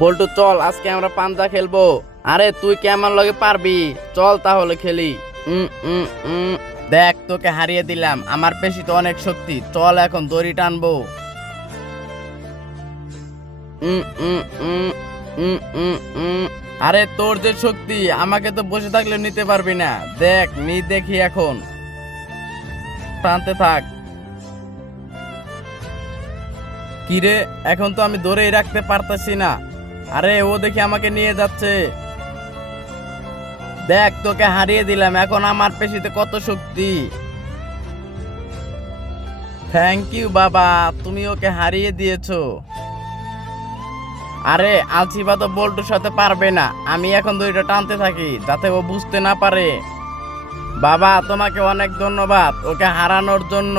বল্টু চল আজকে আমরা পাঞ্জা খেলবো। আরে তুই কি আমার লগে পারবি? চল তাহলে খেলি। উম উম উম দেখ তোকে হারিয়ে দিলাম, আমার পেশি তো অনেক শক্তি, চল এখন দড়ি টানবো। উম উম উম উম উম উম আরে তোর যে শক্তি, আমাকে তো বসে থাকলে নিতে পারবি না। দেখ দেখি এখন টানতে থাক। কিরে, এখন তো আমি ধরেই রাখতে পারতেছি না। আরে ও দেখি আমাকে নিয়ে যাচ্ছে। দেখ তোকে হারিয়ে দিলাম, এখন আমার পেশিতে কত শক্তি। থ্যাংক ইউ বাবা, তুমি ওকে হারিয়ে দিয়েছো। আরে আলসিবা তো বল্টুর সাথে পারবে না, আমি এখন দড়িটা টানতে থাকি যাতে ও বুঝতে না পারে। বাবা তোমাকে অনেক ধন্যবাদ ওকে হারানোর জন্য।